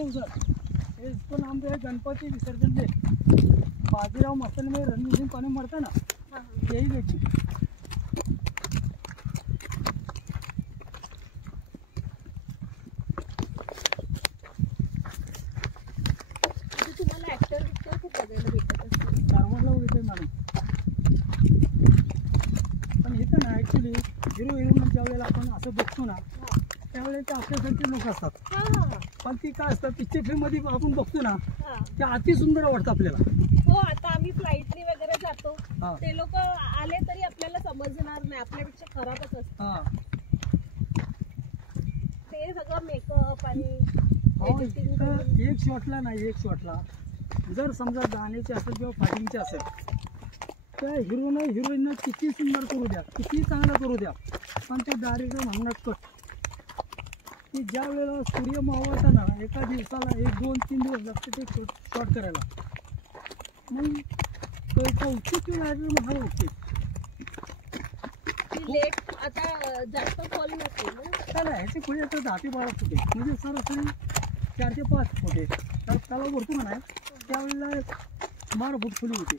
Jadhav sir हे इसको नाम दिया गणपति विसर्जन डे। बाजीराव मस्तानी में रणवीर सिंह पानी मरता ना यही देखिए। तुम्हाला ऍक्टर खूप बघायला भेटत असतील नॉर्मलला बघितलं मॅडम, पण इथं ना ॲक्च्युली हिरो हिरोईन ज्या वेळेला आपण असं बघतो ना त्यावेळेला आपल्यासारखे लोक असतात, पण ती काय असतात पिक्चर फिल्ममध्ये आपण बघतो ना ते अति सुंदर वाटतं आपल्याला। हो, आता आम्ही फ्लाईटनी वगैरे जातो ते लोक आले तरी आपल्याला समजणार नाही, आपल्यापेक्षा खराबच असतं ते सगळं मेकअप आणि एक शॉटला नाही एक शॉटला जर समजा गाण्याचे असेल किंवा फायटिंगचे असेल त्या हिरोईननं किती सुंदर करू द्या किती चांगलं करू द्या, पण ते डायरेक्टर म्हणणार कट की ज्या वेळेला सूर्य मावळता ना एका दिवसाला 1-2-3 दिवस लागते ते शॉट करायला, मग तो एका उचित डायरेक्टर हा उचित लेट आता जास्त फॉल नसेल ना त्याला ह्याचे पुढे आता 10 ते 12 फुटे म्हणजे सरासरी 4 ते 5 फुटे तर त्याला भरतो म्हणा त्यावेळेला 12 फूट खोली होती।